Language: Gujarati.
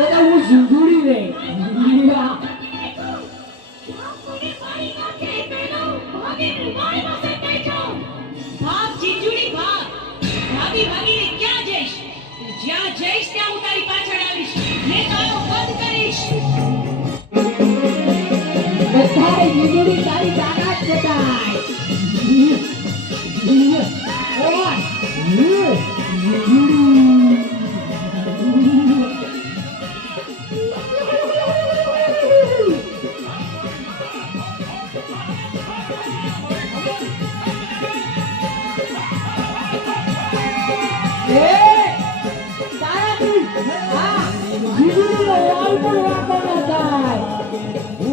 તો હું ઝુંઝુડી રે ભાગ જીજુડી ભાગ. ભાગી ભાગીને ક્યાં જઈશ? જ્યાં જઈશ ત્યાં હું તારી પાછળ આવીશ. તારો કરીશ. તારાથી આ ઝુંઝુડીનો વાલ પણ વાંકો થાય